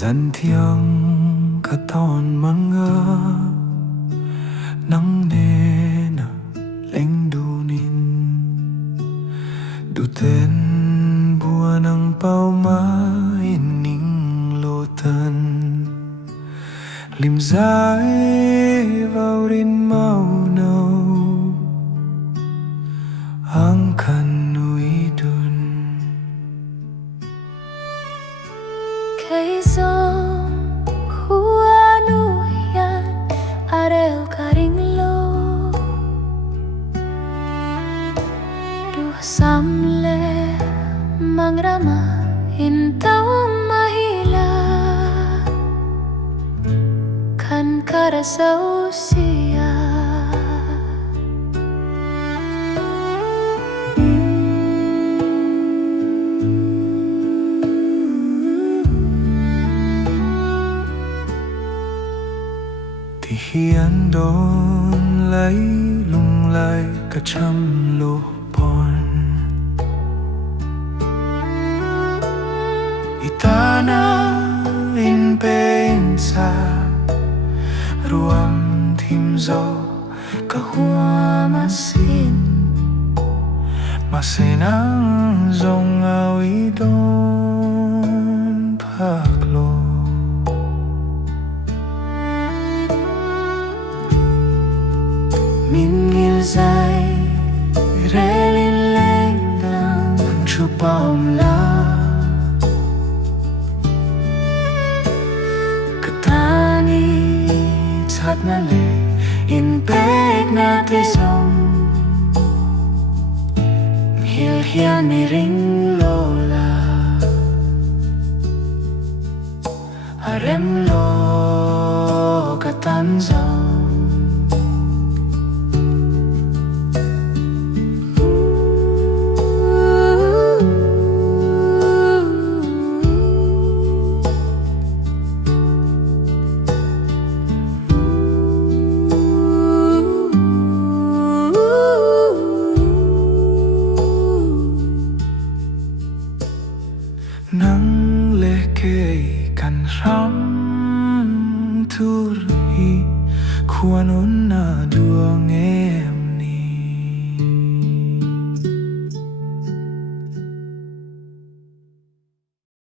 dần thiêng cả thon mang ngơ nắng nê nà leng du nín du tên bùa nắng bao má in ninh lô thân lim dài vào rin mau nâu ang kan nuôi đun kay so khua nuyan arel karing lo du samle mangrama intaw mahila kan karasau siya thì hiền đón lấy lung lại cả trăm lô pon itana in bên xa ruam thim gió cả hoa masin ang dòng ao ý đón phạc lô min ngil dài relin leng đang chụp bom la katani chat na le in pek na te som hil hian mi ring lola harem lo katan zong nắng lê kê cằn rắm thu hi khuan ôn na đua nghe